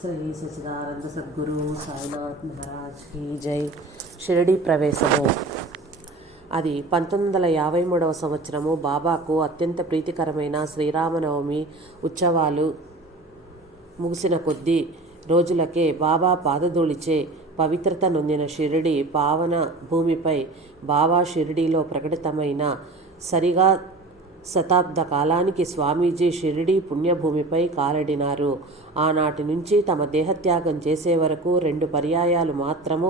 శ్రీ సచిదానంద సద్గురు సాయినాథ్ మహారాజ్ की జై. షిరిడి ప్రవేశము. అది 1953 సంవత్సరము. బాబాకు అత్యంత ప్రీతికరమైన శ్రీరామనవమి ఉత్సవాలు ముగిసిన కొద్ది రోజులకే బాబా పాదధూళిచే పవిత్రత నొందిన షిరిడి పావన భూమిపై బాబా షిరిడీలో ప్రకటితమైన సరిగా శతాబ్ద కాలానికి స్వామీజీ షిరిడీ పుణ్యభూమిపై కాలడినారు. ఆనాటి నుంచి తమ దేహత్యాగం చేసే వరకు 2 పర్యాయాలు మాత్రము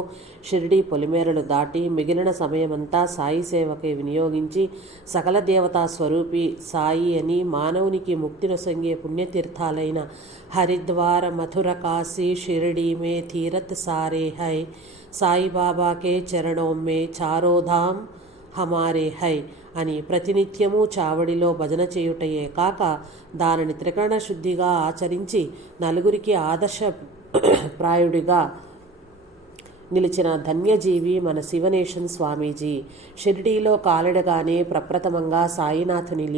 షిరిడీ పొలిమేరలు దాటి మిగిలిన సమయమంతా సాయి సేవకే వినియోగించి సకల దేవతా స్వరూపి సాయి అని మానవునికి ముక్తినొసంగే పుణ్యతీర్థాలైన హరిద్వార మథుర కాశీ షిరిడీ మే తీరత్ సారే హై, సాయిబాబాకే చరణోం మే చారోధాం హమారే హై అని ప్రతినిత్యము చావడిలో భజన చేయుటయే కాక దానిని త్రికరణ శుద్ధిగా ఆచరించి నలుగురికి ఆదర్శప్రాయుడిగా నిలిచిన ధన్యజీవి మన శివనేషన్ స్వామీజీ. షిరిడీలో కాలడగానే ప్రప్రథమంగా సాయినాథుని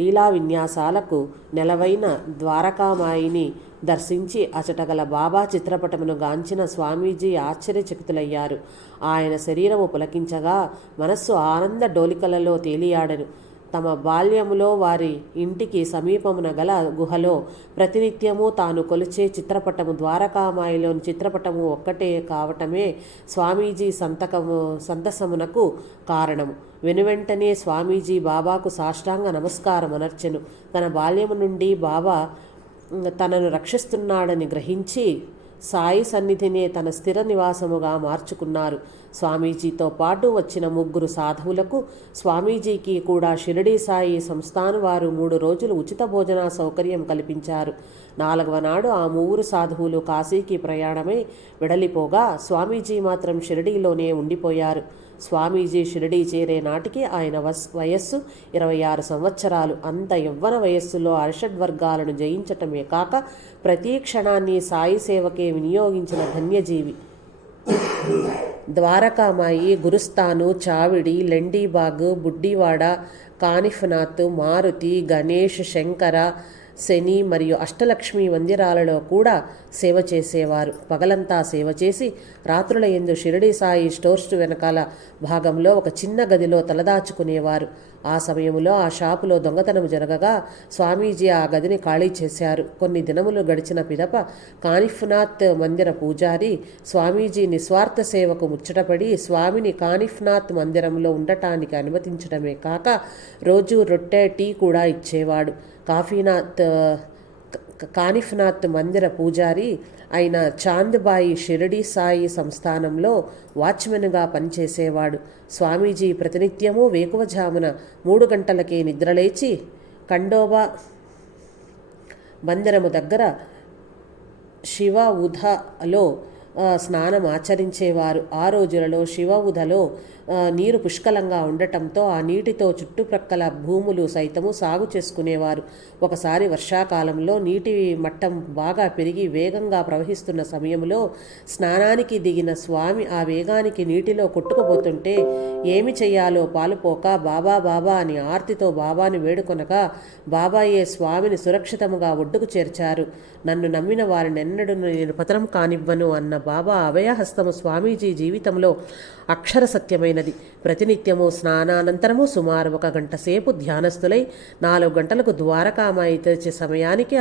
లీలా విన్యాసాలకు నెలవైన ద్వారకామాయిని దర్శించి అచటగల బాబా చిత్రపటమును గాంచిన స్వామీజీ ఆశ్చర్యచకితులయ్యారు. ఆయన శరీరము పులకించగా మనస్సు ఆనంద డోలికలలో తేలియాడెను. తమ బాల్యములో వారి ఇంటికి సమీపమున గల గుహలో ప్రతినిత్యము తాను కొలిచే చిత్రపటము ద్వారకామాయిలోని చిత్రపటము ఒక్కటే కావటమే స్వామీజీ సంతసమునకు కారణము. వెనువెంటనే స్వామీజీ బాబాకు సాష్టాంగ నమస్కారం అనర్చెను. తన బాల్యము నుండి బాబా తనను రక్షిస్తున్నాడని గ్రహించి సాయి సన్నిధినే తన స్థిర నివాసముగా మార్చుకున్నారు. స్వామీజీతో పాటు వచ్చిన 3 సాధువులకు స్వామీజీకి కూడా షిరిడీ సాయి సంస్థాను వారు 3 రోజులు ఉచిత భోజన సౌకర్యం కల్పించారు. 4వ నాడు ఆ 3 సాధువులు కాశీకి ప్రయాణమై వెడలిపోగా స్వామీజీ మాత్రం షిరిడీలోనే ఉండిపోయారు. స్వామీజీ షిరిడీ చేరే నాటికి ఆయన వయస్సు 26 సంవత్సరాలు. అంత యవ్వన వయస్సులో అరిషడ్వర్గాలను జయించటమే కాక ప్రతి క్షణాన్ని సాయి సేవకే వినియోగించిన ధన్యజీవి. ద్వారకామాయి, గురుస్థాను, చావిడి, లెండీబాగ్, బుడ్డివాడ, కానిఫ్నాథ్, మారుతి, గణేష్, శంకర, శని మరియు అష్టలక్ష్మి మందిరాలలో కూడా సేవ చేసేవారు. పగలంతా సేవ చేసి రాత్రుల యందు షిరిడి సాయి స్టోర్స్ వెనకాల భాగంలో ఒక చిన్న గదిలో తలదాచుకునేవారు. ఆ సమయంలో ఆ షాపులో దొంగతనం జరగగా స్వామీజీ ఆ గదిని ఖాళీ చేశారు. కొన్ని దినములు గడిచిన పిదప కానిఫ్నాథ్ మందిర పూజారి స్వామీజీ నిస్వార్థ సేవకు ముచ్చటపడి స్వామిని కానిఫ్నాథ్ మందిరంలో ఉండటానికి అనుమతించడమే కాక రోజు రొట్టె, టీ కూడా ఇచ్చేవాడు. కానిఫ్నాథ్ మందిర పూజారి అయిన చాంద్బాయి షిరిడి సాయి సంస్థానంలో వాచ్మెన్గా పనిచేసేవాడు. స్వామీజీ ప్రతినిత్యము వేకువజామున 3 గంటలకే నిద్రలేచి ఖండోబా మందిరము దగ్గర శివ ఉధలో స్నానం ఆచరించేవారు. ఆ రోజులలో శివ ఉధలో నీరు పుష్కలంగా ఉండటంతో ఆ నీటితో చుట్టుప్రక్కల భూములు సైతము సాగు చేసుకునేవారు. ఒకసారి వర్షాకాలంలో నీటి మట్టం బాగా పెరిగి వేగంగా ప్రవహిస్తున్న సమయంలో స్నానానికి దిగిన స్వామి ఆ వేగానికి నీటిలో కొట్టుకుపోతుంటే ఏమి చెయ్యాలో పాలుపోక బాబా బాబా అని ఆర్తితో బాబాని వేడుకొనగా బాబాయే స్వామిని సురక్షితముగా ఒడ్డుకు చేర్చారు. నన్ను నమ్మిన వారినెన్నడూ నేను పతనం కానివ్వను అన్న బాబా అభయహస్తము స్వామీజీ జీవితంలో అక్షర సత్యమైనది. ప్రతినిత్యము స్నానానంతరము సుమారు 1 గంట సేపు ధ్యానస్థులై 4 గంటలకు ద్వారకామాయి తెరిచే సమయానికి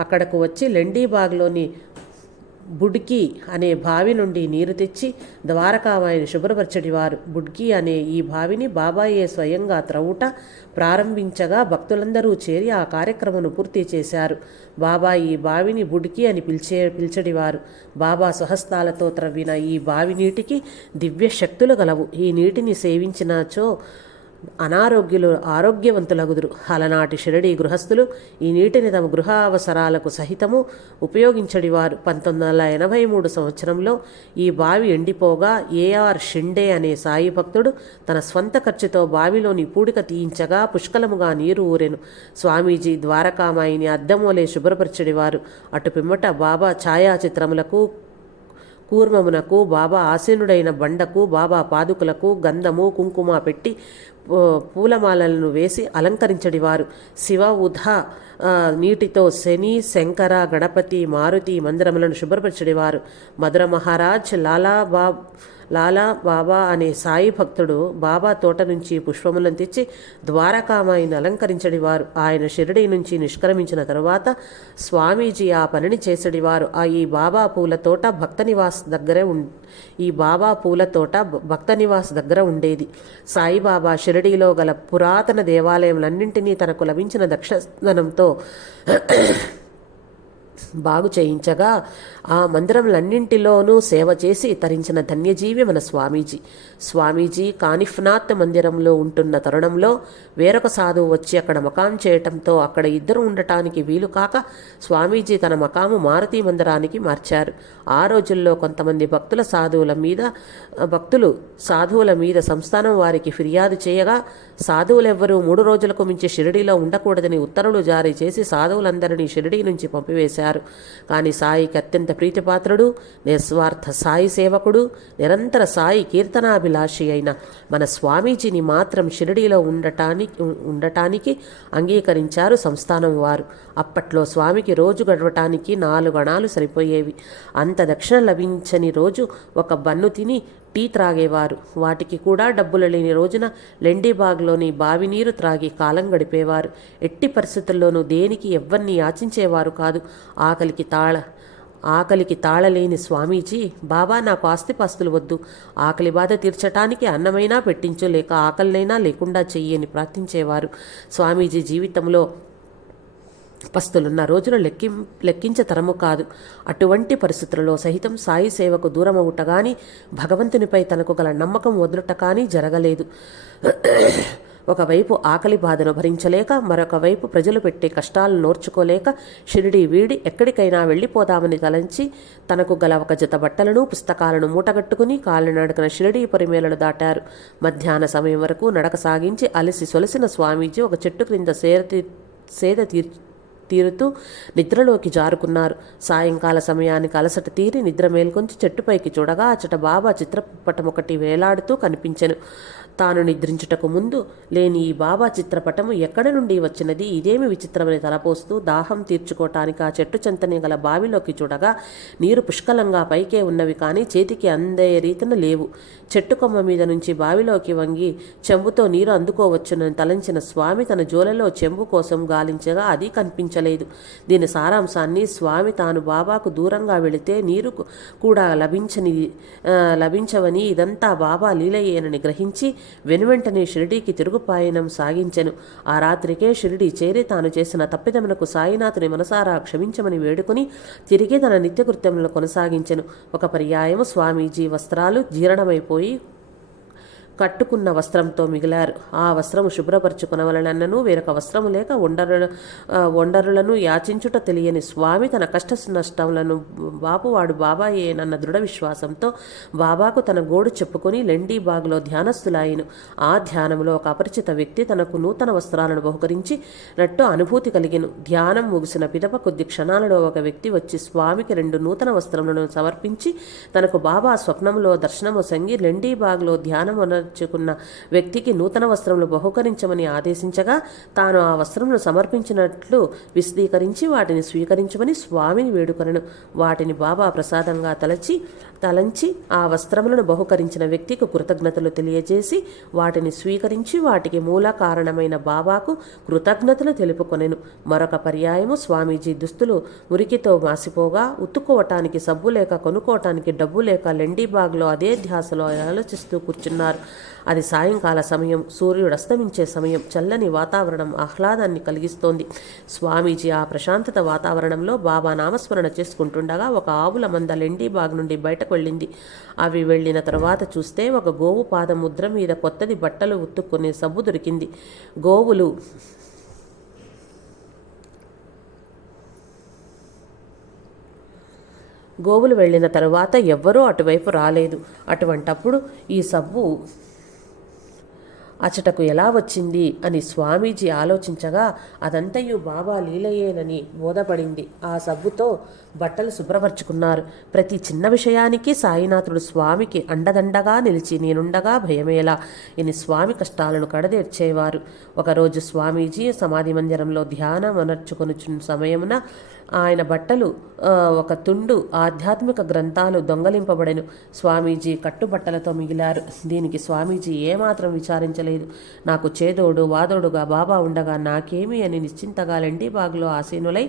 అక్కడకు వచ్చి లెండీబాగ్లోని బుడ్కి అనే బావి నుండి నీరు తెచ్చి ద్వారకామాయిని శుభ్రపరచడివారు. బుడ్కి అనే ఈ బావిని బాబాయే స్వయంగా త్రవ్వుట ప్రారంభించగా భక్తులందరూ చేరి ఆ కార్యక్రమను పూర్తి చేశారు. బాబా ఈ బావిని బుడ్కి అని పిలిచడివారు. బాబా స్వహస్తాలతో త్రవ్విన ఈ బావి నీటికి దివ్య శక్తులు గలవు. ఈ నీటిని సేవించినచో అనారోగ్యులు ఆరోగ్యవంతులగుదురు. అలనాటి షిరిడి గృహస్థులు ఈ నీటిని తమ గృహ అవసరాలకు సహితము ఉపయోగించడివారు. 1983 సంవత్సరంలో ఈ బావి ఎండిపోగా ఏఆర్ షిండే అనే సాయి భక్తుడు తన స్వంత ఖర్చుతో బావిలోని పూడిక తీయించగా పుష్కలముగా నీరు ఊరెను. స్వామీజీ ద్వారకామాయిని అద్దమోలే శుభ్రపరచడివారు. అటు పిమ్మట బాబా ఛాయాచిత్రములకు కూర్మమునకు, బాబా ఆసీనుడైన బండకు, బాబా పాదుకులకు గంధము కుంకుమ పెట్టి పూలమాలలను వేసి అలంకరించడివారు. శివ ఉధ నీటితో శని, శంకర, గణపతి, మారుతి మందిరములను శుభ్రపరచడివారు. మధుర మహారాజ్ లాలా బాబా అనే సాయి భక్తుడు బాబా తోట నుంచి పుష్పములను తెచ్చి ద్వారకామాయిని అలంకరించడివారు. ఆయన షిరిడి నుంచి నిష్క్రమించిన తరువాత స్వామీజీ ఆ పనిని చేసడివారు. ఈ బాబా పూల తోట భక్త నివాస్ దగ్గర ఉండేది. సాయిబాబా షిరిడీలో గల పురాతన దేవాలయములన్నింటినీ తనకు లభించిన దక్షిణధనంతో బాగు చేయించగా ఆ మందిరములన్నింటిలోనూ సేవ చేసి తరించిన ధన్యజీవి మన స్వామీజీ కానిఫ్నాథ్ మందిరంలో ఉంటున్న తరుణంలో వేరొక సాధువు వచ్చి అక్కడ మకాం చేయటంతో అక్కడ ఇద్దరు ఉండటానికి వీలు కాక స్వామీజీ తన మకాము మారుతి మందిరానికి మార్చారు. ఆ రోజుల్లో కొంతమంది భక్తులు సాధువుల మీద సంస్థానం వారికి ఫిర్యాదు చేయగా సాధువులెవ్వరూ 3 రోజులకు మించి షిరిడీలో ఉండకూడదని ఉత్తర్వులు జారీ చేసి సాధువులందరినీ షిరిడీ నుంచి పంపివేశారు. కానీ సాయికి అత్యంత ప్రీతిపాత్రుడు, నిస్వార్థ సాయి సేవకుడు, నిరంతర సాయి కీర్తనాభిలాషి అయిన మన స్వామీజీని మాత్రం షిరిడీలో ఉండటానికి అంగీకరించారు సంస్థానం వారు. అప్పట్లో స్వామికి రోజు గడవటానికి 4 గణాలు సరిపోయేవి. అంత దక్షిణ లభించని రోజు ఒక బన్ను తిని టీ త్రాగేవారు. వాటికి కూడా డబ్బులు లేని రోజున లెండిబాగ్లోని బావి నీరు త్రాగి కాలం గడిపేవారు. ఎట్టి పరిస్థితుల్లోనూ దేనికి ఎవ్వరిని యాచించేవారు కాదు. ఆకలికి తాళలేని స్వామీజీ, బాబా నాకు ఆస్తిపాస్తులు వద్దు, ఆకలి బాధ తీర్చటానికి అన్నమైనా పెట్టించు, లేక ఆకలినైనా లేకుండా చెయ్యి అని ప్రార్థించేవారు. స్వామీజీ జీవితంలో పస్తులున్న రోజులు లెక్కించ తరము కాదు. అటువంటి పరిస్థితులలో సహితం సాయి సేవకు దూరమవుట కానీ భగవంతునిపై తనకు గల నమ్మకం వదులుట కానీ జరగలేదు. ఒకవైపు ఆకలి బాధను భరించలేక, మరొక వైపు ప్రజలు పెట్టే కష్టాలను నోర్చుకోలేక షిరిడీ వీడి ఎక్కడికైనా వెళ్ళిపోదామని తలంచి తనకు గల ఒక జత బట్టలను పుస్తకాలను మూటగట్టుకుని కాలినడకన షిరిడీ పొరిమేలను దాటారు. మధ్యాహ్న సమయం వరకు నడక సాగించి అలసి సొలసిన స్వామీజీ ఒక చెట్టు క్రింద సేద తీరుతూ నిద్రలోకి జారుకున్నారు. సాయంకాల సమయానికి అలసట తీరి నిద్ర మేల్కొంచి చెట్టుపైకి చూడగా అచట బాబా చిత్రపటం ఒకటి వేలాడుతూ కనిపించెను. తాను నిద్రించుటకు ముందు లేని ఈ బాబా చిత్రపటము ఎక్కడి నుండి వచ్చినది, ఇదేమి విచిత్రమని తలపోస్తూ దాహం తీర్చుకోవటానికి ఆ చెట్టు చెంతనే గల బావిలోకి చూడగా నీరు పుష్కలంగా పైకే ఉన్నవి కానీ చేతికి అందే రీతిన లేవు. చెట్టు కొమ్మ మీద నుంచి బావిలోకి వంగి చెంబుతో నీరు అందుకోవచ్చునని తలంచిన స్వామి తన జోలలో చెంబు కోసం గాలించగా అది కనిపించలేదు. దీని సారాంశాన్ని స్వామి తాను బాబాకు దూరంగా వెళితే నీరు కూడా లభించవని, ఇదంతా బాబా లీలయ్యేనని గ్రహించి వెనువెంటనే షిరిడీకి తిరుగుపాయనం సాగించెను. ఆ రాత్రికే షిరిడీ చేరి తాను చేసిన తప్పిదమునకు సాయినాథుని మనసారా క్షమించమని వేడుకుని తిరిగి తన నిత్యకృత్యములను కొనసాగించెను. ఒక పర్యాయము స్వామీజీ వస్త్రాలు జీర్ణమైపోయి కట్టుకున్న వస్త్రంతో మిగిలారు. ఆ వస్త్రము శుభ్రపరచుకునవలనన్నను వేరొక వస్త్రము లేక ఒండరులను యాచించుట తెలియని స్వామి తన కష్ట నష్టములను బాపువాడు బాబాయేనన్న దృఢ విశ్వాసంతో బాబాకు తన గోడు చెప్పుకొని లెండీబాగ్లో ధ్యానస్థులాయను. ఆ ధ్యానంలో ఒక అపరిచిత వ్యక్తి తనకు నూతన వస్త్రాలను బహుకరించినట్టు అనుభూతి కలిగెను. ధ్యానం ముగిసిన పిదప కొద్ది క్షణాలలో ఒక వ్యక్తి వచ్చి స్వామికి 2 నూతన వస్త్రములను సమర్పించి తనకు బాబా స్వప్నంలో దర్శనము సంగి లెండీబాగ్లో ధ్యానం చుకున్న వ్యక్తికి నూతన వస్త్రములు బహుకరించమని ఆదేశించగా తాను ఆ వస్త్రములను సమర్పించినట్లు విశదీకరించి వాటిని స్వీకరించమని స్వామిని వేడుకొనెను. వాటిని బాబా ప్రసాదంగా తలంచి ఆ వస్త్రములను బహుకరించిన వ్యక్తికి కృతజ్ఞతలు తెలియజేసి వాటిని స్వీకరించి వాటికి మూల కారణమైన బాబాకు కృతజ్ఞతలు తెలుపుకొనెను. మరొక పర్యాయము స్వామీజీ దుస్తులు మురికితో మాసిపోగా ఉత్తుకోవటానికి సబ్బు లేక కొనుక్కోవటానికి డబ్బు లేక లెండీబాగ్లో అదే ధ్యాసలో ఆలోచిస్తూ కూర్చున్నారు. అది సాయంకాల సమయం, సూర్యుడు అస్తమించే సమయం. చల్లని వాతావరణం ఆహ్లాదాన్ని కలిగిస్తోంది. స్వామీజీ ఆ ప్రశాంతత వాతావరణంలో బాబా నామస్మరణ చేసుకుంటుండగా ఒక ఆవుల మంద లెండీబాగ్ నుండి బయటకు వెళ్ళింది. అవి వెళ్ళిన తర్వాత చూస్తే ఒక గోవు పాద ముద్ర మీద కొత్తది బట్టలు ఉత్తుక్కునే సబ్బు దొరికింది. గోవులు వెళ్ళిన తరువాత ఎవ్వరూ అటువైపు రాలేదు. అటువంటప్పుడు ఈ సబ్బు అచటకు ఎలా వచ్చింది అని స్వామీజీ ఆలోచించగా అదంతయు బాబా లీలయేనని బోధపడింది. ఆ సబ్బుతో బట్టలు శుభ్రపరుచుకున్నారు. ప్రతి చిన్న విషయానికి సాయినాథుడు స్వామికి అండదండగా నిలిచి నేనుండగా భయమేలా అని స్వామి కష్టాలను కడదేర్చేవారు. ఒకరోజు స్వామీజీ సమాధి మందిరంలో ధ్యానం అనర్చుకొనుచున్న సమయమున ఆయన బట్టలు ఒక తుండు ఆధ్యాత్మిక గ్రంథాలు దొంగలింపబడెను. స్వామీజీ కట్టుబట్టలతో మిగిలారు. దీనికి స్వామీజీ ఏమాత్రం విచారించలేదు. నాకు చేదోడు వాదోడుగా బాబా ఉండగా నాకేమి అని నిశ్చింతగా లెండిబాగ్లో ఆసీనులై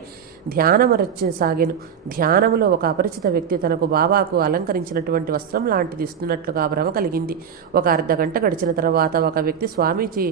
ధ్యానమరచసాగెను. ధ్యానములో ఒక అపరిచిత వ్యక్తి తనకు బాబాకు అలంకరించినటువంటి వస్త్రం లాంటిది ఇస్తున్నట్లుగా భ్రమ కలిగింది. ఒక అర్ధగంట గడిచిన తర్వాత ఒక వ్యక్తి స్వామీజీ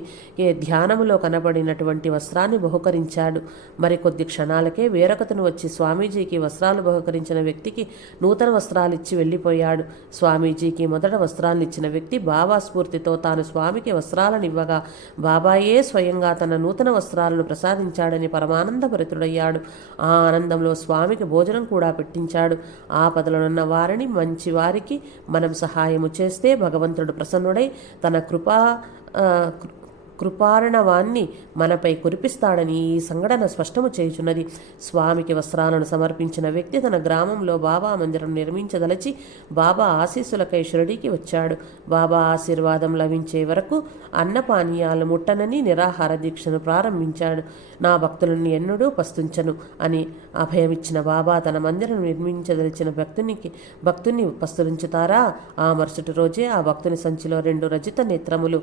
ధ్యానములో కనబడినటువంటి వస్త్రాన్ని బహుకరించాడు. మరికొద్ది క్షణాలకే వేరొకతను వచ్చి స్వామీజీకి వస్త్రాలు బహుకరించిన వ్యక్తికి నూతన వస్త్రాలిచ్చి వెళ్ళిపోయాడు. స్వామీజీకి మొదట వస్త్రాలనిచ్చిన వ్యక్తి బాబా స్ఫూర్తితో తాను స్వామికి వస్త్రాలనివ్వగా బాబాయే స్వయంగా తన నూతన వస్త్రాలను ప్రసాదించాడని పరమానందభరితుడయ్యాడు. ఆ ఆనందంలో స్వామికి భోజనం కూడా పెట్టించాడు. ఆపదలనున్న వారిని మంచి వారికి మనం సహాయము చేస్తే భగవంతుడు ప్రసన్నుడై తన కృపార్ణవాన్ని మనపై కురిపిస్తాడని ఈ సంఘటన స్పష్టము చేయుచున్నది. స్వామికి వస్త్రాలను సమర్పించిన వ్యక్తి తన గ్రామంలో బాబా మందిరం నిర్మించదలచి బాబా ఆశీస్సులకై షిరిడీకి వచ్చాడు. బాబా ఆశీర్వాదం లభించే వరకు అన్నపానీయాలు ముట్టనని నిరాహార దీక్షను ప్రారంభించాడు. నా భక్తులను ఎన్నడూ పస్తుంచను అని అభయమిచ్చిన బాబా తన మందిరం నిర్మించదలిచిన భక్తుని పస్తులుంచుతారా? ఆ మరుసటి రోజే ఆ భక్తుని సంచిలో 2 రజిత నేత్రములు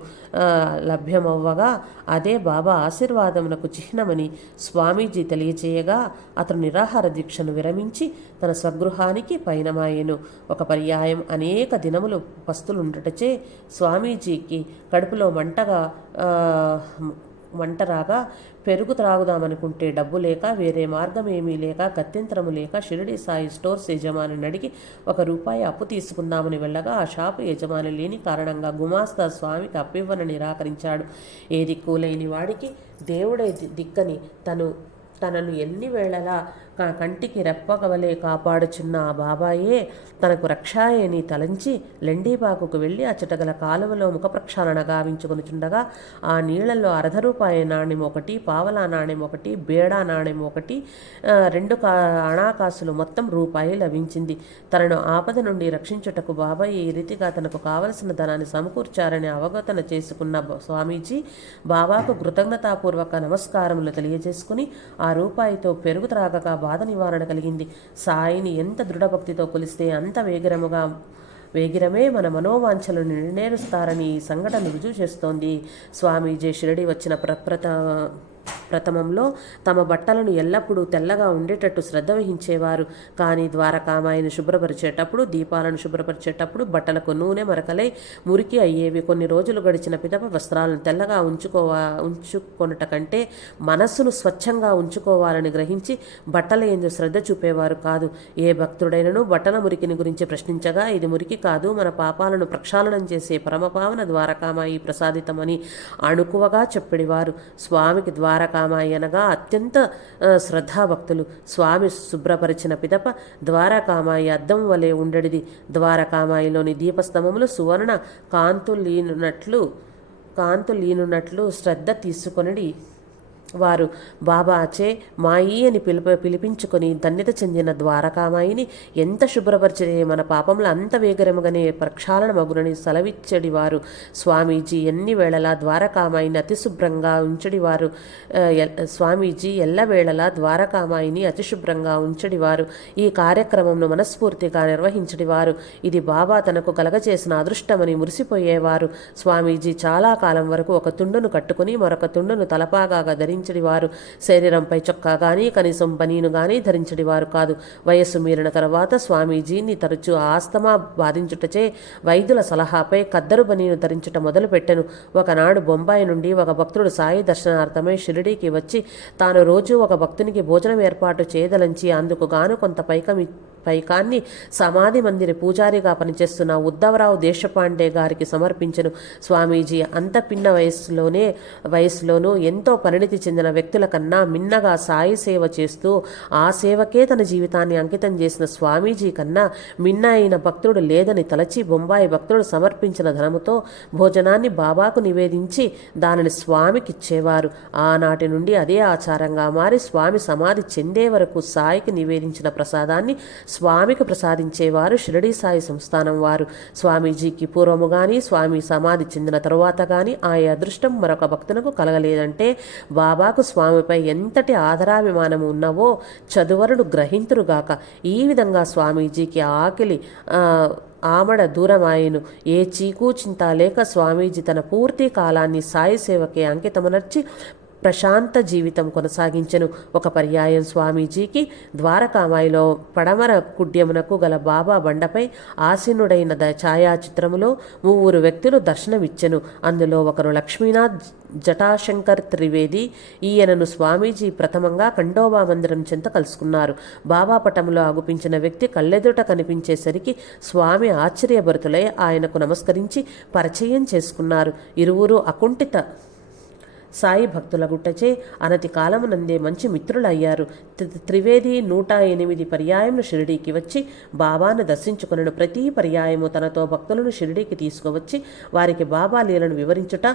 లభ్యమవ్వగా అదే బాబా ఆశీర్వాదమునకు చిహ్నమని స్వామీజీ తెలియచేయగా అతను నిరాహార దీక్షను విరమించి తన స్వగృహానికి పయనమాయెను. ఒక పర్యాయం అనేక దినములు పస్తులుండటచే స్వామీజీకి కడుపులో మంట రాగా పెరుగు త్రాగుదామనుకుంటే డబ్బు లేక వేరే మార్గం ఏమీ లేక గత్యంతరము లేక షిరిడి సాయి స్టోర్స్ యజమానిని అడిగి ₹1 అప్పు తీసుకుందామని వెళ్ళగా ఆ షాపు యజమాని లేని కారణంగా గుమాస్తా స్వామికి అప్పివ్వని నిరాకరించాడు. ఏ దిక్కు లేని వాడికి దేవుడే దిక్కని తనను ఎన్ని వేళలా కంటికి రెప్పగవలే కాపాడుచున్న ఆ బాబాయే తనకు రక్షాయని తలంచి లెండీబాగుకు వెళ్ళి అచ్చటగల కాలువలో ముఖ ప్రక్షాళన గావించుకొనుచుండగా ఆ నీళ్లలో ₹1/2 నాణెం ఒకటి, పావలా నాణెం ఒకటి, బేడా నాణెం ఒకటి, 2 అణాకాసులు మొత్తం ₹1 లభించింది. తనను ఆపద నుండి రక్షించుటకు బాబాయ్ ఈ రీతిగా తనకు కావలసిన ధనాన్ని సమకూర్చారని అవగతన చేసుకున్న స్వామీజీ బాబాకు కృతజ్ఞతాపూర్వక నమస్కారములు తెలియజేసుకుని ఆ ₹1తో పెరుగు త్రాగగా బాధ నివారణ కలిగింది. సాయిని ఎంత దృఢభక్తితో కొలిస్తే అంత వేగిరమే మన మనోవాంఛలను నిర్ణయిస్తారని ఈ సంఘటన రుజువు చేస్తోంది. స్వామీజీ షిరిడి వచ్చిన ప్రథమంలో తమ బట్టలను ఎల్లప్పుడూ తెల్లగా ఉండేటట్టు శ్రద్ధ వహించేవారు. కానీ ద్వారకామాయిని శుభ్రపరిచేటప్పుడు, దీపాలను శుభ్రపరిచేటప్పుడు బట్టలకు నూనె మరకలై మురికి అయ్యేవి. కొన్ని రోజులు గడిచిన పిదప వస్త్రాలను తెల్లగా ఉంచుకొనుట కంటే మనస్సును స్వచ్ఛంగా ఉంచుకోవాలని గ్రహించి బట్టల యందు శ్రద్ధ చూపేవారు కాదు. ఏ భక్తుడైనను బట్టల మురికిని గురించి ప్రశ్నించగా ఇది మురికి కాదు, మన పాపాలను ప్రక్షాళనం చేసే పరమపావన ద్వారకామాయి ప్రసాదితమని అణుకువగా చెప్పేవారు. స్వామికి ద్వారకామాయి అనగా అత్యంత శ్రద్ధాభక్తులు. స్వామి శుభ్రపరిచిన పిదప ద్వారకామాయి అద్దం వలె ఉండడిది. ద్వారకామాయిలోని దీపస్తంభములు సువర్ణ కాంతులీనున్నట్లు శ్రద్ధ తీసుకొనిడి వారు బాబాచే మాయి అని పిలిపించుకొని ధన్యత చెందిన ద్వారకామాయిని ఎంత శుభ్రపరిచే మన పాపములు అంత వేగరముగానే ప్రక్షాళన మగునని సెలవిచ్చడివారు. స్వామీజీ ఎన్ని వేళలా ద్వారకామాయిని అతి శుభ్రంగా ఉంచడివారు. స్వామీజీ ఎల్లవేళలా ద్వారకామాయిని అతి శుభ్రంగా ఉంచడివారు. ఈ కార్యక్రమంను మనస్ఫూర్తిగా నిర్వహించడివారు. ఇది బాబా తనకు కలగచేసిన అదృష్టమని మురిసిపోయేవారు. స్వామీజీ చాలా కాలం వరకు ఒక తుండును కట్టుకుని మరొక తుండును తలపాగాగా ధరించడివారు. శరీరంపై చొక్కా గానీ కనీసం బనీను గానీ ధరించడివారు కాదు. వయస్సు మీరిన తర్వాత స్వామీజీని తరచూ ఆస్తమా బాధించుటచే వైద్యుల సలహాపై కద్దరు బనీను ధరించుట మొదలుపెట్టెను. ఒకనాడు బొంబాయి నుండి ఒక భక్తుడు సాయి దర్శనార్థమై షిరిడీకి వచ్చి తాను రోజు ఒక భక్తునికి భోజనం ఏర్పాటు చేయదలంచి అందుకు గాను కొంత పైకాన్ని సమాధి మందిర పూజారిగా పనిచేస్తున్న ఉద్ధవరావు దేశపాండే గారికి సమర్పించెను. స్వామీజీ అంత పిన్న వయసులోనూ ఎంతో పరిణితి చెందిన వ్యక్తుల కన్నా మిన్నగా సాయి సేవ చేస్తూ ఆ సేవకే తన జీవితాన్ని అంకితం చేసిన స్వామీజీ కన్నా మిన్న అయిన భక్తుడు లేదని తలచి బొంబాయి భక్తుడు సమర్పించిన ధనముతో భోజనాన్ని బాబాకు నివేదించి దానిని స్వామికిచ్చేవారు. ఆనాటి నుండి అదే ఆచారంగా మారి స్వామి సమాధి చెందే వరకు సాయికి నివేదించిన ప్రసాదాన్ని స్వామికి ప్రసాదించేవారు షిరిడీ సాయి సంస్థానం వారు. స్వామీజీకి పూర్వము గాని స్వామి సమాధి చెందిన తరువాత గాని ఆ అదృష్టం మరొక భక్తునకు కలగలేదంటే బాబాకు స్వామిపై ఎంతటి ఆదరాభిమానము ఉన్నవో చదువరుడు గ్రహింతురుగాక. ఈ విధంగా స్వామీజీకి ఆకలి ఆమడ దూరమాయెను. ఏ చీకు చింత లేక స్వామీజీ తన పూర్తి కాలాన్ని సాయి సేవకే అంకితమునర్చి ప్రశాంత జీవితం కొనసాగించెను. ఒక పర్యాయం స్వామీజీకి ద్వారకామాయిలో పడమర కుడ్యమునకు గల బాబా బండపై ఆసీనుడైన ఛాయాచిత్రములో 3 వ్యక్తులు దర్శనమిచ్చెను. అందులో ఒకరు లక్ష్మీనాథ్ జటాశంకర్ త్రివేది. ఈయనను స్వామీజీ ప్రథమంగా ఖండోబా మందిరం చెంత కలుసుకున్నారు. బాబా పటంలో అగుపించిన వ్యక్తి కళ్ళెదుట కనిపించేసరికి స్వామి ఆశ్చర్యభరితులై ఆయనకు నమస్కరించి పరిచయం చేసుకున్నారు. ఇరువురు అకుంఠిత సాయి భక్తుల గుట్టచే అనతి కాలమునందే మంచి మిత్రులయ్యారు. త్రివేది 108 పర్యాయములు షిరిడీకి వచ్చి బాబాను దర్శించుకునను. ప్రతి పర్యాయము తనతో భక్తులను షిరిడీకి తీసుకువచ్చి వారికి బాబా లీలను వివరించుట,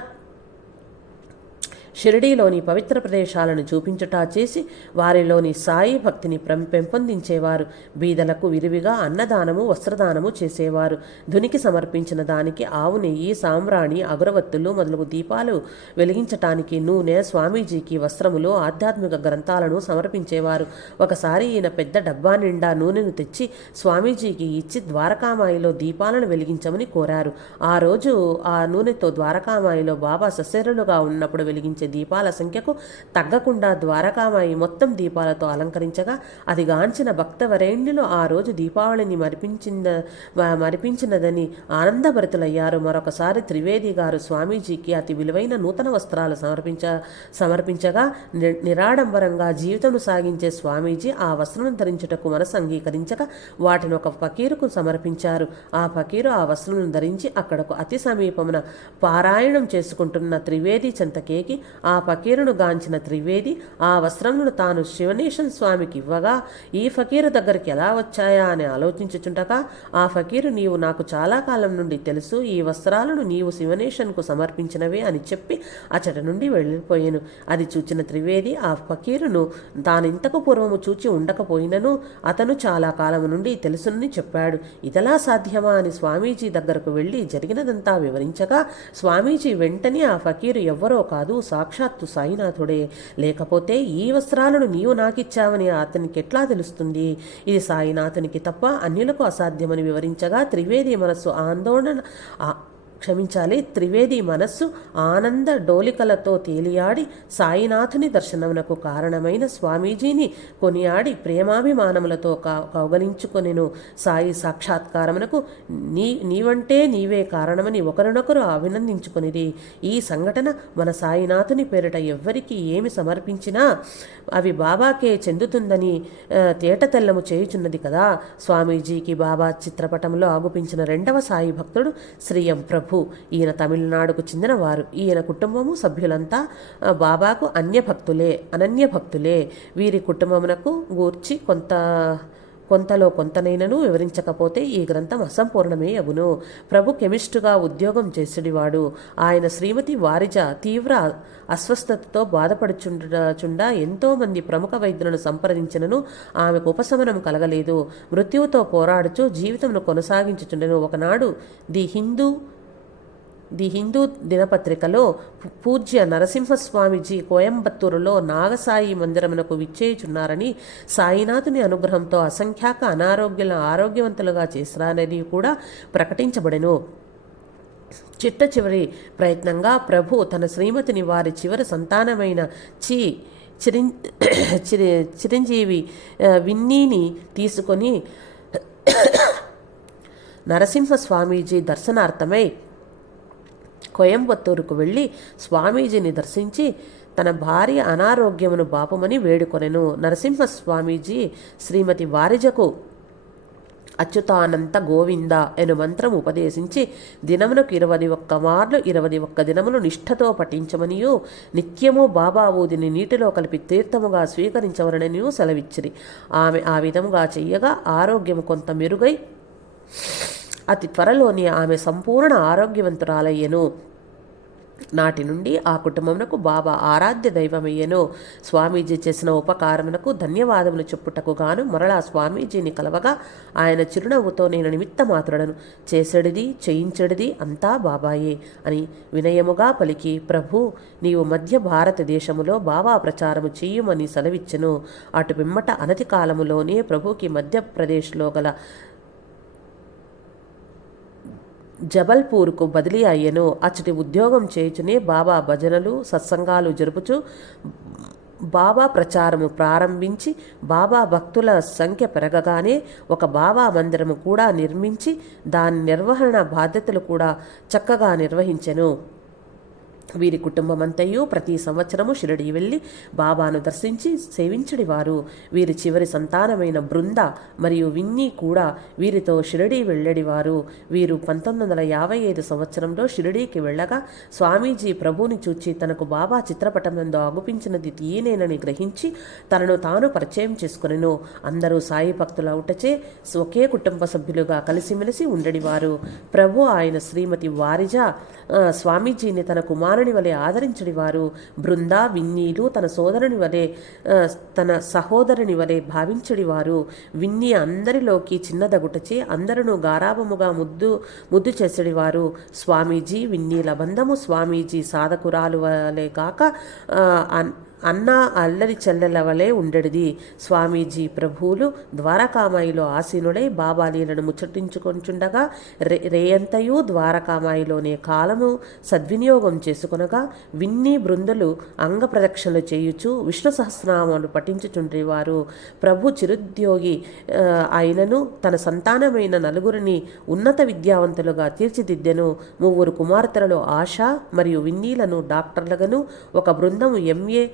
షిరిడీలోని పవిత్ర ప్రదేశాలను చూపించుట చేసి వారిలోని సాయి భక్తిని పెంపొందించేవారు. బీదలకు విరివిగా అన్నదానము వస్త్రదానము చేసేవారు. ధునికి సమర్పించిన దానికి ఆవు నెయ్యి, సాంబ్రాణి, అగరవత్తులు మొదలగు దీపాలు వెలిగించటానికి నూనె, స్వామీజీకి వస్త్రములు, ఆధ్యాత్మిక గ్రంథాలను సమర్పించేవారు. ఒకసారి ఈయన పెద్ద డబ్బా నిండా నూనెను తెచ్చి స్వామీజీకి ఇచ్చి ద్వారకామాయిలో దీపాలను వెలిగించమని కోరారు. ఆ రోజు ఆ నూనెతో ద్వారకామాయిలో బాబా సశరీరులుగా ఉన్నప్పుడు వెలిగించే దీపాల సంఖ్యకు తగ్గకుండా ద్వారకామాయి మొత్తం దీపాలతో అలంకరించగా అది గాంచిన భక్తవరేణ్యులు ఆ రోజు దీపావళిని మరిపించినదని ఆనందభరితులయ్యారు. మరొకసారి త్రివేది గారు స్వామీజీకి అతి విలువైన నూతన వస్త్రాలు సమర్పించగా నిరాడంబరంగా జీవితం సాగించే స్వామీజీ ఆ వస్త్రం ధరించుటకు మనసు అంగీకరించక వాటిని ఒక ఫకీరుకు సమర్పించారు. ఆ ఫకీరు ఆ వస్త్రం ధరించి అక్కడకు అతి సమీపమున పారాయణం చేసుకుంటున్న త్రివేది చెంతకేకి ఆ ఫకీరును గాంచిన త్రివేది ఆ వస్త్రమును తాను శివనేశన్ స్వామికి ఇవ్వగా ఈ ఫకీరు దగ్గరికి ఎలా వచ్చాయా అని ఆలోచించుచుండగా ఆ ఫకీరు, నీవు నాకు చాలా కాలం నుండి తెలుసు, ఈ వస్త్రాలను నీవు శివనేశన్కు సమర్పించినవే అని చెప్పి అచట నుండి వెళ్ళిపోయాను. అది చూచిన త్రివేది ఆ ఫకీరును తానింతకు పూర్వము చూచి ఉండకపోయినను అతను చాలా కాలం నుండి తెలుసునని చెప్పాడు. ఇదలా సాధ్యమా అని స్వామీజీ దగ్గరకు వెళ్ళి జరిగినదంతా వివరించగా స్వామీజీ వెంటనే ఆ ఫకీరు ఎవ్వరో కాదు, సాక్షాత్తు సాయినాథుడే. లేకపోతే ఈ వస్త్రాలను నీవు నాకిచ్చావని అతనికి ఎట్లా తెలుస్తుంది? ఇది సాయినాథునికి తప్ప అన్యులకు అసాధ్యమని వివరించగా త్రివేది మనస్సు ఆనంద డోలికలతో తేలియాడి సాయినాథుని దర్శనమునకు కారణమైన స్వామీజీని కొనియాడి ప్రేమాభిమానములతో కౌగలించుకొనెను. సాయి సాక్షాత్కారమునకు నీవంటే నీవే కారణమని ఒకరినొకరు అభినందించుకొనిది. ఈ సంఘటన మన సాయినాథుని పేరిట ఎవ్వరికి ఏమి సమర్పించినా అవి బాబాకే చెందుతుందని తేటతెల్లము చేయుచున్నది కదా. స్వామీజీకి బాబా చిత్రపటంలో ఆగుపించిన 2వ సాయి భక్తుడు శ్రీ ఎం ప్రభు. ఈయన తమిళనాడుకు చెందినవారు. ఈయన కుటుంబము సభ్యులంతా బాబాకు అనన్య భక్తులే. వీరి కుటుంబమునకు గూర్చి కొంతలో కొంతనైనను వివరించకపోతే ఈ గ్రంథం అసంపూర్ణమే అగును. ప్రభు కెమిస్టుగా ఉద్యోగం చేసేవాడు. ఆయన శ్రీమతి వారిజ తీవ్ర అస్వస్థతతో బాధపడుచుండా ఎంతోమంది ప్రముఖ వైద్యులను సంప్రదించినను ఆమెకు ఉపశమనం కలగలేదు. మృత్యువుతో పోరాడుచూ జీవితంను కొనసాగించుచుండెను. ఒకనాడు ది హిందూ దినపత్రికలో పూజ్య నరసింహస్వామిజీ కోయంబత్తూరులో నాగసాయి మందిరమునకు విచ్చేయుచున్నారని, సాయినాథుని అనుగ్రహంతో అసంఖ్యాక ఆరోగ్యవంతులుగా చేసిరారని కూడా ప్రకటించబడెను. చిట్ట చివరి ప్రయత్నంగా ప్రభు తన శ్రీమతిని వారి చివరి సంతానమైన చిరంజీవి విన్నీని తీసుకొని నరసింహస్వామీజీ దర్శనార్థమై కోయంబత్తూరుకు వెళ్ళి స్వామీజీని దర్శించి తన భార్య అనారోగ్యమును బాపమని వేడుకొనెను. నరసింహస్వామీజీ శ్రీమతి వారిజకు అచ్యుతానంత గోవింద అను మంత్రం ఉపదేశించి దినమునకు 21 మార్లు 21 దినములు నిష్ఠతో పఠించమనియు నిత్యము బాబా ఊదిని నీటిలో కలిపి తీర్థముగా స్వీకరించవలననియు సెలవిచ్చిరి. ఆమె ఆ విధముగా చెయ్యగా ఆరోగ్యము కొంత మెరుగై అతి త్వరలోనే ఆమె సంపూర్ణ ఆరోగ్యవంతురాలయ్యెను. నాటి నుండి ఆ కుటుంబమునకు బాబా ఆరాధ్య దైవమయ్యెను. స్వామీజీ చేసిన ఉపకారమునకు ధన్యవాదములు చెప్పుటకు గాను మరలా స్వామీజీని కలవగా ఆయన చిరునవ్వుతో, నేను నిమిత్త మాత్రుడను, చేసెడిది చేయించెడిది అంతా బాబాయే అని వినయముగా పలికి, ప్రభు నీవు మధ్య భారతదేశములో బాబా ప్రచారము చెయ్యుమని సెలవిచ్చెను. అటు పిమ్మట అనతి కాలములోనే ప్రభుకి మధ్యప్రదేశ్లో గల జబల్పూర్కు బదిలీ అయ్యెను. అచ్చటి ఉద్యోగం చేయుచునే బాబా భజనలు సత్సంగాలు జరుపుచు బాబా ప్రచారము ప్రారంభించి బాబా భక్తుల సంఖ్య పెరగగానే ఒక బాబా మందిరము కూడా నిర్మించి దాని నిర్వహణ బాధ్యతలు కూడా చక్కగా నిర్వహించెను. వీరి కుటుంబమంతయు ప్రతి సంవత్సరము షిరిడి వెళ్ళి బాబాను దర్శించి సేవించడివారు. వీరి చివరి సంతానమైన బృంద మరియు విన్నీ కూడా వీరితో షిరిడి వెళ్ళడివారు. వీరు 1955 సంవత్సరంలో షిరిడీకి వెళ్ళగా స్వామీజీ ప్రభువుని చూచి తనకు బాబా చిత్రపటమందు అగుపించినది ఈయనేనని గ్రహించి తనను తాను పరిచయం చేసుకునెను. అందరూ సాయి భక్తుల అవుటచే ఒకే కుటుంబ సభ్యులుగా కలిసిమెలిసి ఉండడివారు. ప్రభు ఆయన శ్రీమతి వారిజ స్వామీజీని తన కుమారుని వలె ఆదరించడివారు. బృంద విన్నీలు తన సహోదరుని వలె భావించడివారు. విన్నీ అందరిలోకి చిన్నదగుటచే అందరూ గారాభముగా ముద్దు చేసేడివారు. స్వామీజీ విన్నీల బంధము స్వామీజీ సాధకురాలు వలె కాక అన్న అల్లరి చెల్లెల వలె ఉండేది. స్వామీజీ ప్రభువులు ద్వారకామాయిలో ఆసీనుడై బాబా లీలను ముచ్చటించుకొంచుండగా రేయంతయు ద్వారకామాయిలోనే కాలము సద్వినియోగం చేసుకొనగా విన్నీ బృందులు అంగ ప్రదక్షిణలు చేయుచు విష్ణు సహస్రనామాలు పఠించుచుండేవారు. ప్రభు చిరుద్యోగి అయినను తన సంతానమైన నలుగురిని ఉన్నత విద్యావంతులుగా తీర్చిదిద్దెను. 3 కుమార్తెలలో ఆశ మరియు విన్నీలను డాక్టర్లుగాను, ఒక బృందము ఎంఏ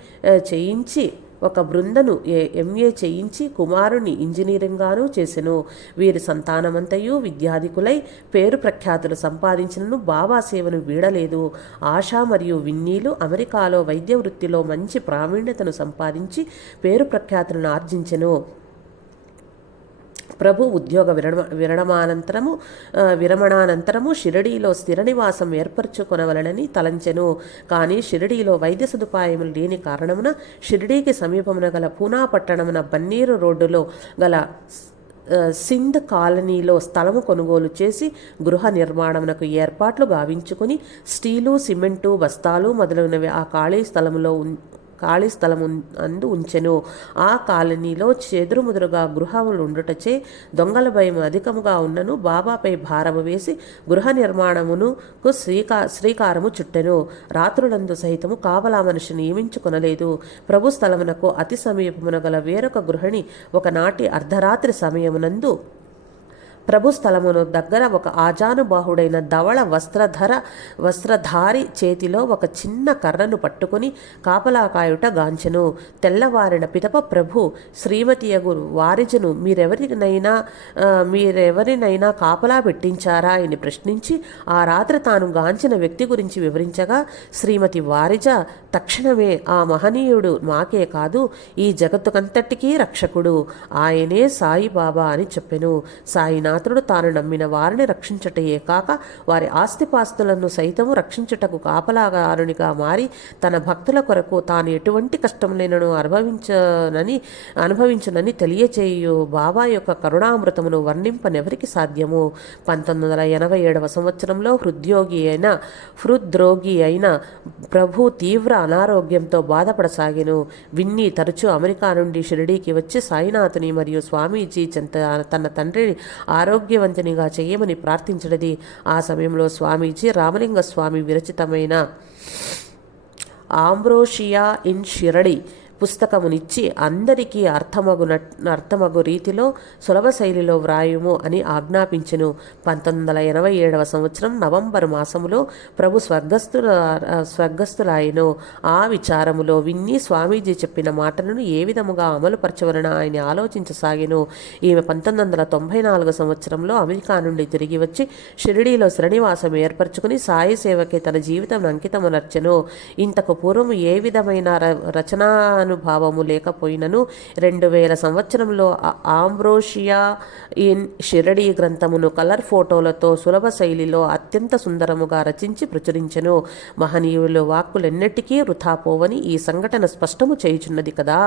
చేయించి కుమారుని ఇంజనీరింగ్గాను చేసెను. వీరి సంతానమంతయు విద్యాధికులై పేరు ప్రఖ్యాతులు సంపాదించినను బాబా సేవను వీడలేదు. ఆశ మరియు విన్నీలు అమెరికాలో వైద్య వృత్తిలో మంచి ప్రావీణ్యతను సంపాదించి పేరు ప్రఖ్యాతులను ఆర్జించెను. ప్రభు ఉద్యోగ విరమణానంతరము షిరిడీలో స్థిర నివాసం ఏర్పరచుకొనవలనని తలంచెను. కానీ షిరిడీలో వైద్య సదుపాయములు లేని కారణమున షిరిడీకి సమీపమున గల పూనా పట్టణమున బన్నీరు రోడ్డులో గల సింధ్ కాలనీలో స్థలము కొనుగోలు చేసి గృహ నిర్మాణమునకు ఏర్పాట్లు గావించుకుని స్టీలు, సిమెంటు, బస్తాలు మొదలైనవి ఆ ఖాళీ స్థలము అందు ఉంచెను. ఆ కాలనీలో చెదురుముదురుగా గృహములు ఉండుటచే దొంగల భయం అధికముగా ఉన్నను బాబాపై భారము వేసి గృహ నిర్మాణమునకు శ్రీకారము చుట్టెను. రాత్రులందు సహితము కాపలా మనిషిని నియమించుకొనలేదు. ప్రభు స్థలమునకు అతి సమీపమున గల వేరొక గృహిణి ఒకనాటి అర్ధరాత్రి సమయమునందు ప్రభు స్థలమును దగ్గర ఒక ఆజానుబాహుడైన ధవళ వస్త్రధారి చేతిలో ఒక చిన్న కర్రను పట్టుకుని కాపలా గాంచెను. తెల్లవారిన పిదప ప్రభు శ్రీమతియగు వారిజను మీరెవరినైనా కాపలా పెట్టించారా అని ప్రశ్నించి ఆ రాత్రి తాను గాంచిన వ్యక్తి గురించి వివరించగా శ్రీమతి వారిజ తక్షణమే ఆ మహనీయుడు మాకే కాదు ఈ జగత్తుకంతటికీ రక్షకుడు, ఆయనే సాయిబాబా అని చెప్పెను. సాయినాథుడు తాను నమ్మిన వారిని రక్షించుటయే కాక వారి ఆస్తిపాస్తులను సైతము రక్షించుటకు కాపలాగారునిగా మారి తన భక్తుల కొరకు తాను ఎటువంటి కష్టములైనను అనుభవించునని తెలియచేయు బాబా యొక్క కరుణామృతమును వర్ణింపనెవరికి సాధ్యము. 1987 సంవత్సరంలో హృద్రోగి అయిన ప్రభు తీవ్ర అనారోగ్యంతో బాధపడసాగెను. విన్నీ తరచూ అమెరికా నుండి షిరిడీకి వచ్చి సాయినాథుని మరియు స్వామీజీ తన తండ్రి ఆరోగ్యవంతునిగా చేయమని ప్రార్థించినది. ఆ సమయంలో స్వామీజీ రామలింగ స్వామి విరచితమైన ఆంబ్రోషియా ఇన్ షిరడి పుస్తకమునిచ్చి అందరికీ అర్థమగు రీతిలో సులభ శైలిలో వ్రాయుము అని ఆజ్ఞాపించెను. 1987వ సంవత్సరం నవంబరు మాసములో ప్రభు స్వర్గస్థులాయను. ఆ విచారములో విన్ని స్వామీజీ చెప్పిన మాటలను ఏ విధముగా అమలుపరచవలన ఆయన ఆలోచించసాగెను. ఈమె 1994 సంవత్సరంలో అమెరికా నుండి తిరిగి వచ్చి షిరిడీలో శ్రీనివాసం ఏర్పరచుకుని సాయి సేవకే తన జీవితం అంకితమునర్చెను. ఇంతకు పూర్వము ఏ విధమైన రచనానుభావము లేకపోయినను 2000 సంవత్సరంలో ఆంబ్రోషియా ఇన్ షిరిడీ గ్రంథమును కలర్ ఫోటోలతో సులభ శైలిలో అత్యంత సుందరముగా రచించి ప్రచురించెను. మహనీయుల వాక్కులెన్నటికీ వృథా పోవని ఈ సంఘటన స్పష్టము చేయుచున్నది కదా.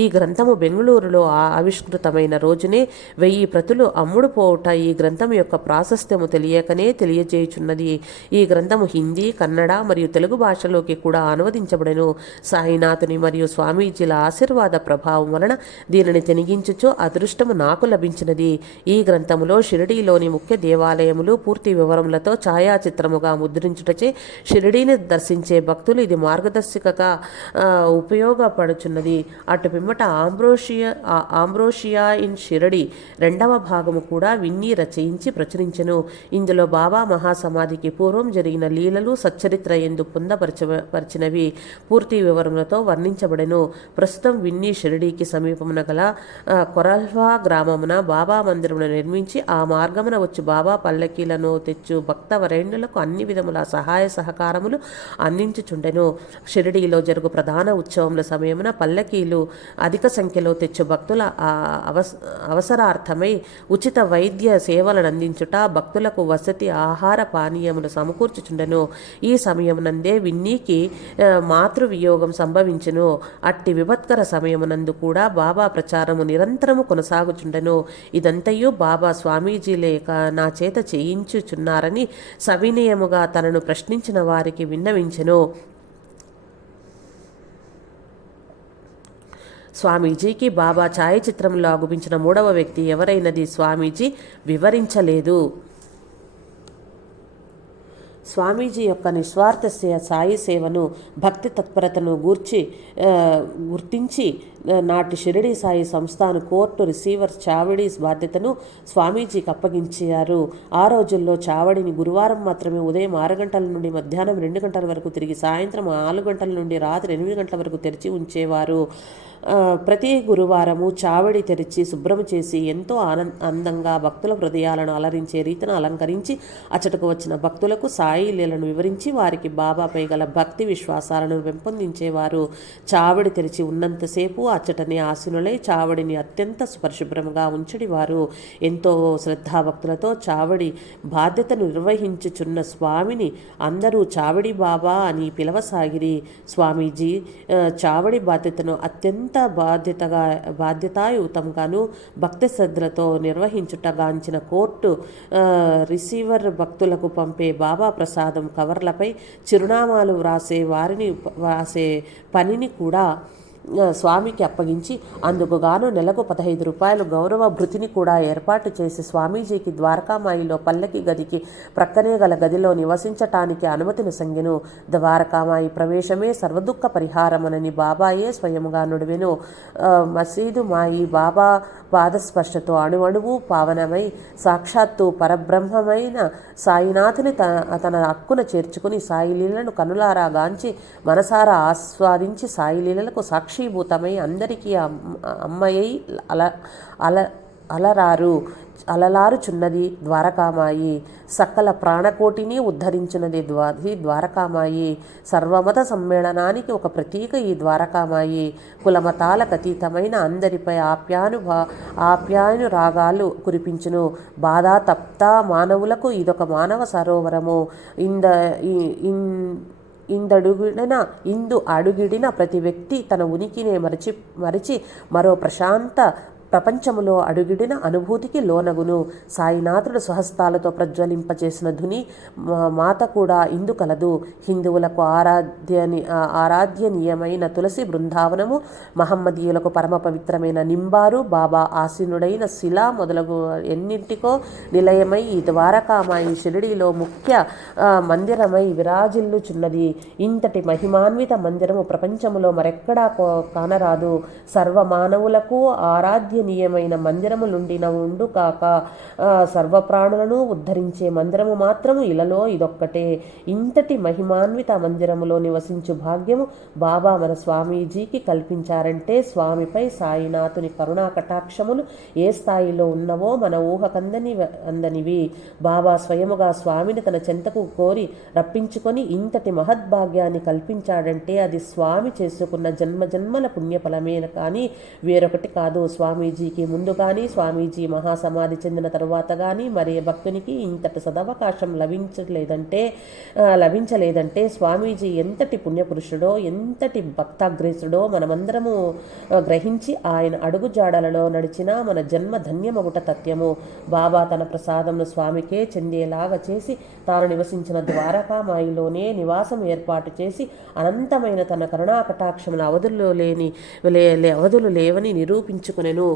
ఈ గ్రంథము బెంగుళూరులో ఆవిష్కృతమైన రోజునే 1000 ప్రతులు అమ్ముడు పోవుట ఈ గ్రంథం యొక్క ప్రాశస్త్యము తెలియకనే తెలియజేయుచున్నది. ఈ గ్రంథము హిందీ, కన్నడ మరియు తెలుగు భాషలోకి కూడా అనువదించబడెను. సాయినాథుని మరియు స్వామీజీల ఆశీర్వాద ప్రభావం వలన దీనిని తెనిగించుచు అదృష్టము నాకు లభించినది. ఈ గ్రంథములో షిరిడీలోని ముఖ్య దేవాలయములు పూర్తి వివరములతో ఛాయాచిత్రముగా ముద్రించుటచే షిరిడీని దర్శించే భక్తులు ఇది మార్గదర్శికగా ఉపయోగపడుచున్నది. అటు పిమ్మట ఆంబ్రోషియా ఇన్ షిరిడి 2వ భాగము కూడా విన్ని రచయించి ప్రచురించెను. ఇందులో బాబా మహాసమాధికి పూర్వం జరిగిన లీలలు సచ్చరిత్ర ఎందు పొందపరిచినవి పూర్తి వివరములతో వర్ణించబడెను. ప్రస్తుతం విన్ని షిరిడీకి సమీపమున గల కొరల్వా గ్రామమున బాబా మందిరమును నిర్మించి ఆ మార్గమున వచ్చి బాబా పల్లకీలను తెచ్చు భక్త వరేణ్యులకు అన్ని విధముల సహాయ సహకారములు అందించుచుండెను. షిరిడీలో జరుగు ప్రధాన ఉత్సవముల సమయమున పల్లకీలు అధిక సంఖ్యలో తెచ్చు భక్తుల అవసరార్థమై ఉచిత వైద్య సేవలను అందించుట, భక్తులకు వసతి, ఆహార పానీయములు సమకూర్చుచుండెను. ఈ సమయమునందే విన్నీకి మాతృవియోగం సంభవించెను. అట్టి విపత్కర సమయమునందు కూడా బాబా ప్రచారము నిరంతరము కొనసాగుచుండెను. ఇదంతయు బాబా స్వామీజీలే నా చేత చేయించుచున్నారని సవినయముగా తనను ప్రశ్నించిన వారికి విన్నవించెను. స్వామీజీకి బాబా ఛాయాచిత్రంలో అగుపించిన 3వ వ్యక్తి ఎవరైనది స్వామీజీ వివరించలేదు. స్వామీజీ యొక్క నిస్వార్థ సాయి సేవను, భక్తి తత్పరతను గుర్తించి నాటి షిరిడి సాయి సంస్థాను కోర్టు రిసీవర్ చావడీస్ బాధ్యతను స్వామీజీకి అప్పగించారు. ఆ రోజుల్లో చావడిని గురువారం మాత్రమే ఉదయం 6 గంటల నుండి మధ్యాహ్నం 2 గంటల వరకు, తిరిగి సాయంత్రం 4 గంటల నుండి రాత్రి 8 గంటల వరకు తెరిచి ఉంచేవారు. ప్రతి గురువారము చావడి తెరిచి శుభ్రము చేసి ఎంతో అందంగా భక్తుల హృదయాలను అలరించే రీతిని అలంకరించి అచ్చటకు వచ్చిన భక్తులకు సాయి లీలను వివరించి వారికి బాబాపై గల భక్తి విశ్వాసాలను పెంపొందించేవారు. చావడి తెరిచి ఉన్నంతసేపు అచ్చటనే ఆసీనులై చావడిని అత్యంత పరిశుభ్రంగా ఉంచడివారు. ఎంతో శ్రద్ధాభక్తులతో చావడి బాధ్యతను నిర్వహించుచున్న స్వామిని అందరూ చావడి బాబా అని పిలవసాగిరి. స్వామీజీ చావడి బాధ్యతను అత్యంత బాధ్యతాయుతంగాను భక్తి శ్రద్ధలతో నిర్వహించుటగాంచిన కోర్టు రిసీవర్ భక్తులకు పంపే బాబా ప్రసాదం కవర్లపై చిరునామాలు వ్రాసే పనిని కూడా స్వామికి అప్పగించి అందుకు గాను నెలకు 15 రూపాయలు గౌరవ భృతిని కూడా ఏర్పాటు చేసి స్వామీజీకి ద్వారకామాయిలో పల్లకి గదికి ప్రక్కనే గల గదిలో నివసించటానికి అనుమతిని సంగెను. ద్వారకామాయి ప్రవేశమే సర్వదుఃఖ పరిహారమనని బాబాయే స్వయముగా నుడివెను. మసీదు మాయి బాబా పాదస్పర్శతో అణువణువు పావనమై సాక్షాత్తు పరబ్రహ్మమైన సాయినాథుని తన హక్కున చేర్చుకుని సాయిలీలను కనులారా గాంచి మనసారా ఆస్వాదించి సాయిలీలకు సాక్షిభూతమై అందరికీ అమ్మయ్యి అలలారుచున్నది ద్వారకామాయి. సకల ప్రాణకోటిని ఉద్ధరించినది ద్వారకామాయి. సర్వమత సమ్మేళనానికి ఒక ప్రతీక ఈ ద్వారకామాయి. కులమతాలకు అతీతమైన అందరిపై ఆప్యానురాగాలు కురిపించును. బాధ తప్త మానవులకు ఇదొక మానవ సరోవరము. ఇందు అడుగిడిన ప్రతి వ్యక్తి తన ఉనికినే మరిచి మరో ప్రశాంత ప్రపంచములో అడుగిడిన అనుభూతికి లోనగును. సాయినాథుడు స్వహస్తాలతో ప్రజ్వలింపచేసిన ధుని మాత కూడా ఇందు కలదు. హిందువులకు ఆరాధ్యనీయమైన తులసి బృందావనము, మహమ్మదీయులకు పరమ పవిత్రమైన నింబారు, బాబా ఆసీనుడైన శిలా మొదలగు ఎన్నింటికో నిలయమై ఈ ద్వారకామాయి షిరిడీలో ముఖ్య మందిరమై విరాజిల్లుచున్నది. ఇంతటి మహిమాన్విత మందిరము ప్రపంచములో మరెక్కడా కానరాదు. సర్వమానవులకు ఆరాధ్యనీయమైన మందిరములుండిన ఉండు కాక సర్వప్రాణులను ఉద్ధరించే మందిరము మాత్రము ఇలలో ఇదొక్కటే. ఇంతటి మహిమాన్విత మందిరములో నివసించు భాగ్యము బాబా మన స్వామీజీకి కల్పించారంటే స్వామిపై సాయినాథుని కరుణా కటాక్షములు ఏ స్థాయిలో ఉన్నవో మన అందనివి. బాబా స్వయముగా స్వామిని తన చెంతకు కోరి రప్పించుకొని ఇంతటి మహద్భాగ్యాన్ని కల్పించాడంటే అది స్వామి చేసుకున్న జన్మజన్మల పుణ్యఫలమే కానీ వేరొకటి కాదు. స్వామీజీకి ముందు కానీ స్వామీజీ మహాసమాధి చెందిన తరువాత కానీ మరే భక్తునికి ఇంతటి సదవకాశం లభించలేదంటే స్వామీజీ ఎంతటి పుణ్యపురుషుడో, ఎంతటి భక్తాగ్రేసుడో మనమందరము గ్రహించి ఆయన అడుగుజాడలలో నడిచినా మన జన్మ ధన్యమగుట తథ్యము. బాబా తన ప్రసాదంను స్వామికే చెందేలాగా చేసి తాను నివసించిన ద్వారకామాయిలోనే నివాసం ఏర్పాటు చేసి అనంతమైన తన కరుణా కటాక్షముల అవధులు లేవని నిరూపించుకొనెను.